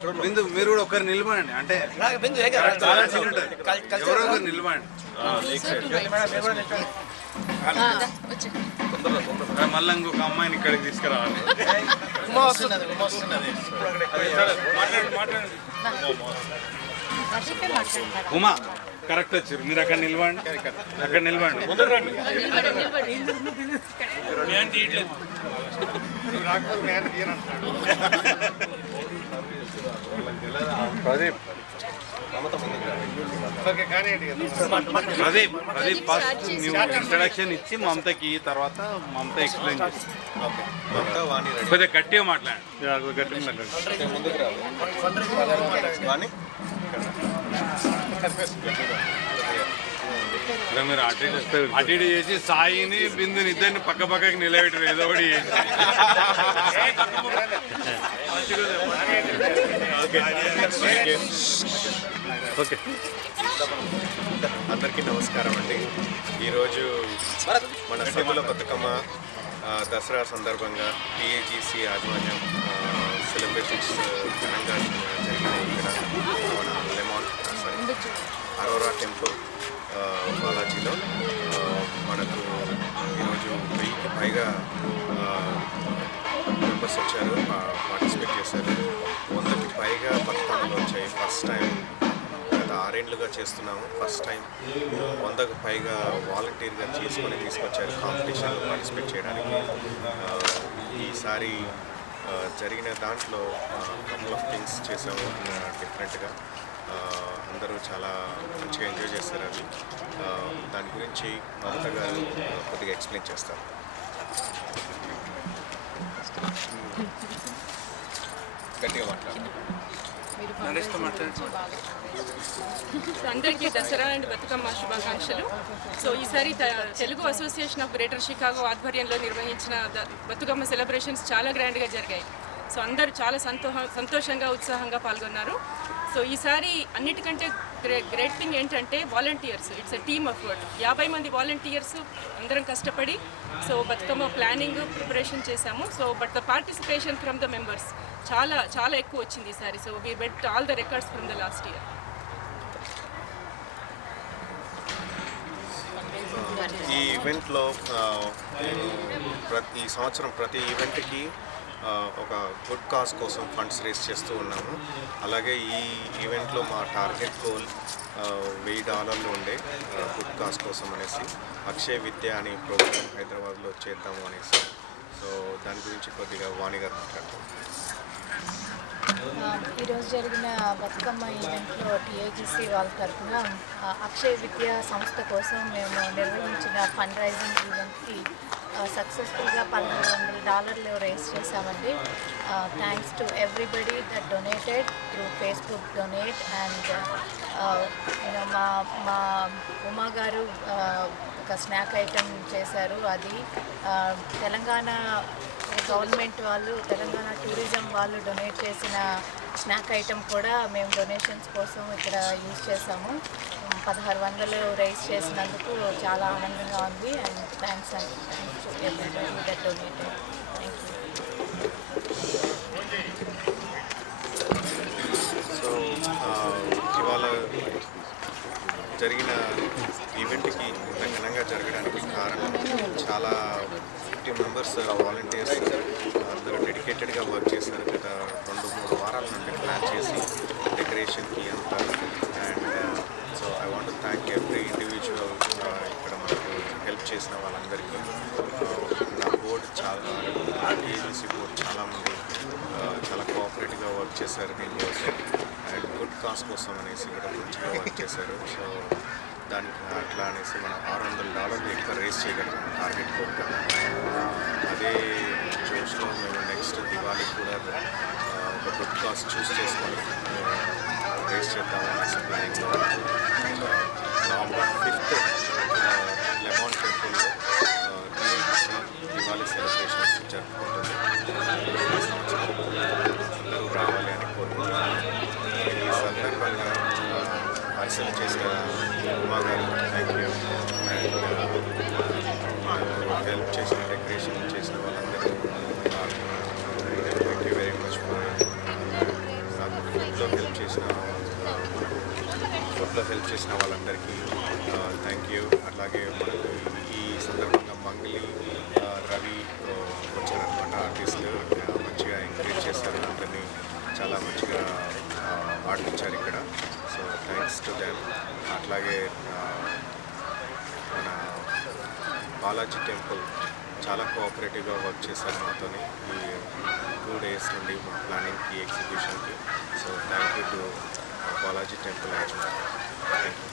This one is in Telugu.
బిందు మీరు కూడా ఒకరు నిలబడండి, అంటే ఎవరో ఒకరు నిలబడండి. మళ్ళీ ఇంకొక అమ్మాయిని ఇక్కడికి తీసుకురావాలి. ఉమా కరెక్ట్ వచ్చారు, మీరు అక్కడ నిలబడండి, అక్కడ నిలబడండి. ప్రదీప్ ఫస్ట్ నువ్వు ఇంట్రడక్షన్ ఇచ్చి మమతకి, తర్వాత మమత ఎక్స్ప్లెయిన్ చేసి కొద్దిగా గట్టిగా మాట్లాడండి, గట్టిగా మాట్లాడండి. మీరు అటు ఇటు చేసి సాయిని బిందుని ఇద్దరిని పక్క పక్కకి నిలబెట్టారు, ఏదో ఒకటి చేసి. ఓకే, అందరికీ నమస్కారం అండి. ఈరోజు మన సభల బతుకమ్మ దసరా సందర్భంగా టీఏజీసీ యాజమాన్యం సెలబ్రేషన్స్ ఘనంగా జరిగినాయి. ఇక్కడ మన లెమాన్ అరోరా టెంపుల్ బాలాజీలో మనకు ఈరోజు 1000కి పైగా మెంబర్స్ వచ్చారు, పార్టిసిపేట్ చేశారు. 100కి పైగా బతుకమ్మలు వచ్చాయి. ఫస్ట్ టైం, గత 6 ఏళ్ళుగా చేస్తున్నాము. ఫస్ట్ టైం 100కు పైగా వాలంటీర్గా తీసుకొచ్చారు కాంపిటీషన్లో పార్టిసిపేట్ చేయడానికి. ఈసారి జరిగిన దాంట్లో కపుల్ ఆఫ్ థింగ్స్ చేసాము డిఫరెంట్గా. అందరూ చాలా మంచిగా ఎంజాయ్ చేస్తారు. అవి దాని గురించి మమత గారు కొద్దిగా ఎక్స్ప్లెయిన్ చేస్తారు. గట్టిగా మాట్లాడారు. అందరికీ దసరా అండ్ బతుకమ్మ శుభాకాంక్షలు. సో ఈసారి Telugu association of greater Chicago ఆధ్వర్యంలో నిర్వహించిన బతుకమ్మ సెలబ్రేషన్స్ చాలా గ్రాండ్గా జరిగాయి. సో అందరూ చాలా సంతోషంగా ఉత్సాహంగా పాల్గొన్నారు. సో ఈసారి అన్నిటికంటే గ్రేట్ థింగ్ ఏంటంటే volunteers, it's a team of work. 50 మంది వాలంటీర్స్ అందరం కష్టపడి సో బతుకమ్మ ప్లానింగ్ ప్రిపరేషన్ చేశాము. So but the participation from the members చాలా చాలా ఎక్కువ వచ్చింది ఈసారి. So we bet all the records from the last year. ఈ ఈవెంట్లో ఈ సంవత్సరం ప్రతి ఈవెంట్కి ఒక గుడ్ కాజ్ కోసం ఫండ్స్ రేస్ చేస్తూ ఉన్నాము. అలాగే ఈ ఈవెంట్లో మా టార్గెట్ గోల్ $1000 ఉండే గుడ్ కాజ్ కోసం అనేసి అక్షయ్ విద్య అనే ప్రోగ్రామ్ హైదరాబాద్లో చేద్దాము అనేసి. సో దాని గురించి కొద్దిగా వాణి గారు మాట్లాడతాం. ఈరోజు జరిగిన బతుకమ్మ ఈవెంట్లో టీఏజీసీ వాళ్ళ తరఫున అక్షయ్ విద్యా సంస్థ కోసం మేము నిర్వహించిన ఫండ్ రైజింగ్ ఈవెంట్కి సక్సెస్ఫుల్గా $1100 రేస్ చేశామండి. Thanks to everybody that donated through Facebook donate. And మా ఉమా గారు ఒక స్నాక్ ఐటెం చేశారు. అది తెలంగాణ గవర్నమెంట్ వాళ్ళు, తెలంగాణ టూరిజం వాళ్ళు డొనేట్ చేసిన స్నాక్ ఐటెం కూడా మేము డొనేషన్స్ కోసం ఇక్కడ యూజ్ చేసాము. 1600 రైస్ చేసినందుకు చాలా ఆనందంగా ఉంది. And thanks to everybody that donated. Thank you. So ఇవాళ జరిగిన ఈవెంట్కి ఇంత ఘనంగా జరగడానికి కారణం చాలా 50 మెంబర్స్ వాలంటీర్స్ అందరూ డెడికేటెడ్గా వర్క్ చేశారు. గత 2-3 వారాల నుండి ప్లాన్ చేసి డెకరేషన్కి అంతా. And so I want thank every individual ఇక్కడ మనకు హెల్ప్ చేసిన వాళ్ళందరికీ. నా బోర్డు చాలా, ఏజెన్సీ బోర్డు చాలామంది చాలా కోఆపరేటివ్గా వర్క్ చేశారు దీనికోసం. అండ్ గుడ్ కాజ్ కోసం అనేసి కూడా మంచిగా వర్క్ చేశారు. సో దానికి అట్లా అనేసి మనం $600 ఎక్కువ రేస్ చేయగలిగాం టార్గెట్ కోరుగా. అదే జోష్లో మేము నెక్స్ట్ దివాళీకి కూడా ఒక గుడ్ కాజ్ చూస్ చేసుకొని రేస్ చేద్దాం అనేసి ప్లానింగ్లో. నవంబర్ 5th లెమాన్ టెంపుల్లో టీఏజీసీ దివాళీ సెలబ్రేషన్స్ జరుపుకుంటుంది. ఈ సంవత్సరం అందరూ రావాలి అని కోరుకుంటున్నాను. ఈ సందర్భంగా పరిశీలన చేసిన ఉమా గారు థ్యాంక్ యూ. అండ్ హెల్ప్ చేసిన డెకరేషన్ చేసిన వాళ్ళందరూ thank you very much for ఫుడ్లో హెల్ప్ చేసిన వాళ్ళందరికీ థ్యాంక్ యూ. అట్లాగే మనకు ఈ సందర్భంగా మంగళి రవి వచ్చారనమాట ఆర్టిస్టులు, మంచిగా ఎంకరేజ్ చేశారు, అందరినీ చాలా మంచిగా ఆడిపించారు ఇక్కడ. So thanks to them. అట్లాగే మన బాలాజీ టెంపుల్ చాలా కోఆపరేటివ్గా వర్క్ చేశారు మాతోని ఈ 2 days నుండి మా ప్లానింగ్కి, ఎగ్జిక్యూషన్కి. So thank you to Balaji temple యాజమాన్యం. Thank you.